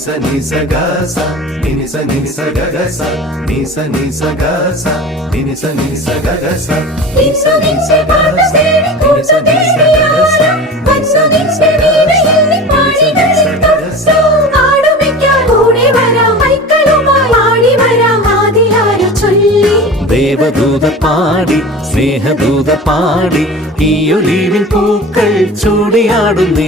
sa ni sa ga sa ni sa ga ga sa ni sa ga sa ni sa ga ga sa ni sa ga sa ni sa ga sa ദേവദൂത പാടി സ്നേഹദൂത പാടി ഈ olivine പൂക്കൾ ചൂടിയാടുന്നേ.